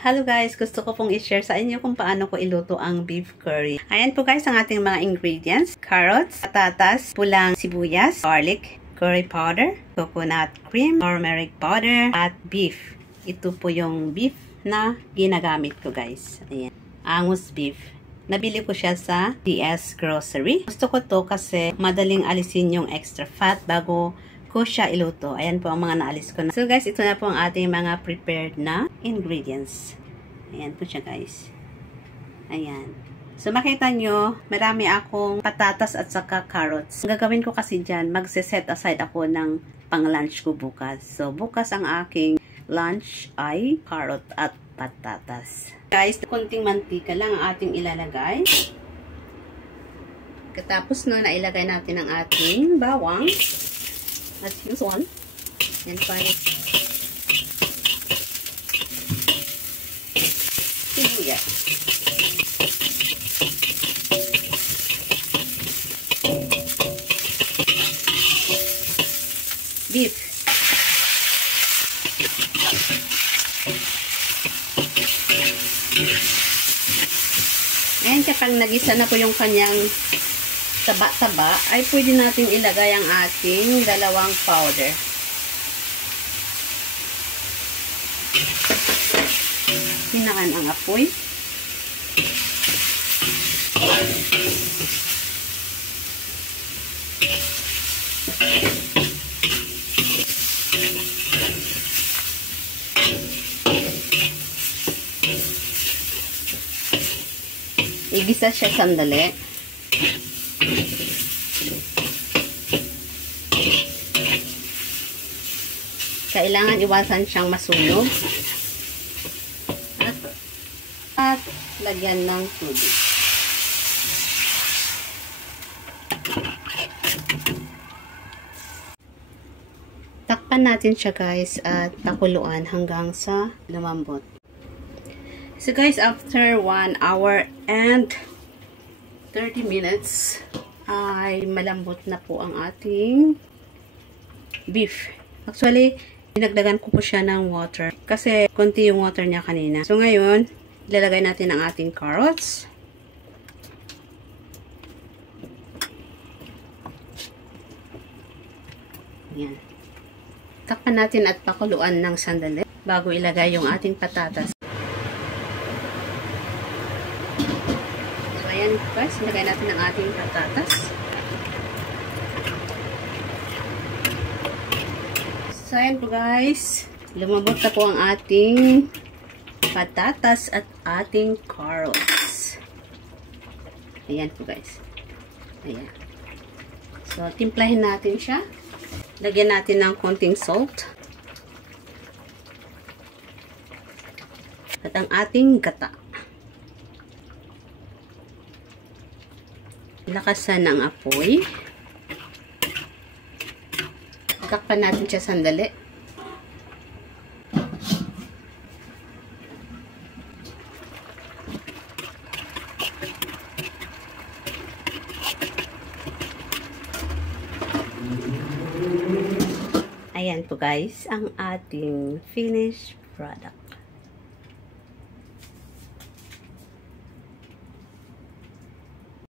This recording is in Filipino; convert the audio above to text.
Hello guys, gusto ko pong i-share sa inyo kung paano ko iluto ang beef curry. Ayan po guys ang ating mga ingredients. Carrots, patatas, pulang sibuyas, garlic, curry powder, coconut cream, turmeric powder, at beef. Ito po yung beef na ginagamit ko guys. Ayan. Angus beef. Nabili ko siya sa DS Grocery. Gusto ko to kasi madaling alisin yung extra fat bago ko siya iluto. Ayan po ang mga naalis ko na. So guys, ito na po ang ating mga prepared na ingredients. Ayan po siya guys. Ayan. So makita nyo, marami akong patatas at saka carrots. Ang gagawin ko kasi dyan, magse-set aside ako ng pang-lunch ko bukas. So bukas ang aking lunch ay carrot at patatas. Guys, kunting mantika lang ang ating ilalagay. Katapos na nailagay natin ang ating bawang. As usual. And fine. Sibuyas. Beef. Ayan, kapag nagisa na po yung kanyang taba-taba, ay pwede natin ilagay ang ating dalawang powder. Hinakan ang apoy. Igisa siya sandali. Kailangan iwasan siyang masunog at lagyan ng tubig. Takpan natin siya guys at pakuluan hanggang sa lumambot. So guys, after 1 hour and 30 minutes ay malambot na po ang ating beef. Actually, dinagdagan ko po siya ng water kasi konti yung water niya kanina. So ngayon, ilalagay natin ang ating carrots. Yan. Takpan natin at pakuluan ng sandali bago ilagay yung ating patatas. So ayan guys, ilagay natin ang ating patatas. So, ayan po guys. Lumabot na po ang ating patatas at ating carrots. Ayan po guys. Ayan. So, timplahin natin siya. Lagyan natin ng konting salt. At ang ating gata. Lakasan ang apoy. Takpan natin siya sandali. Ayan po guys, ang ating finished product.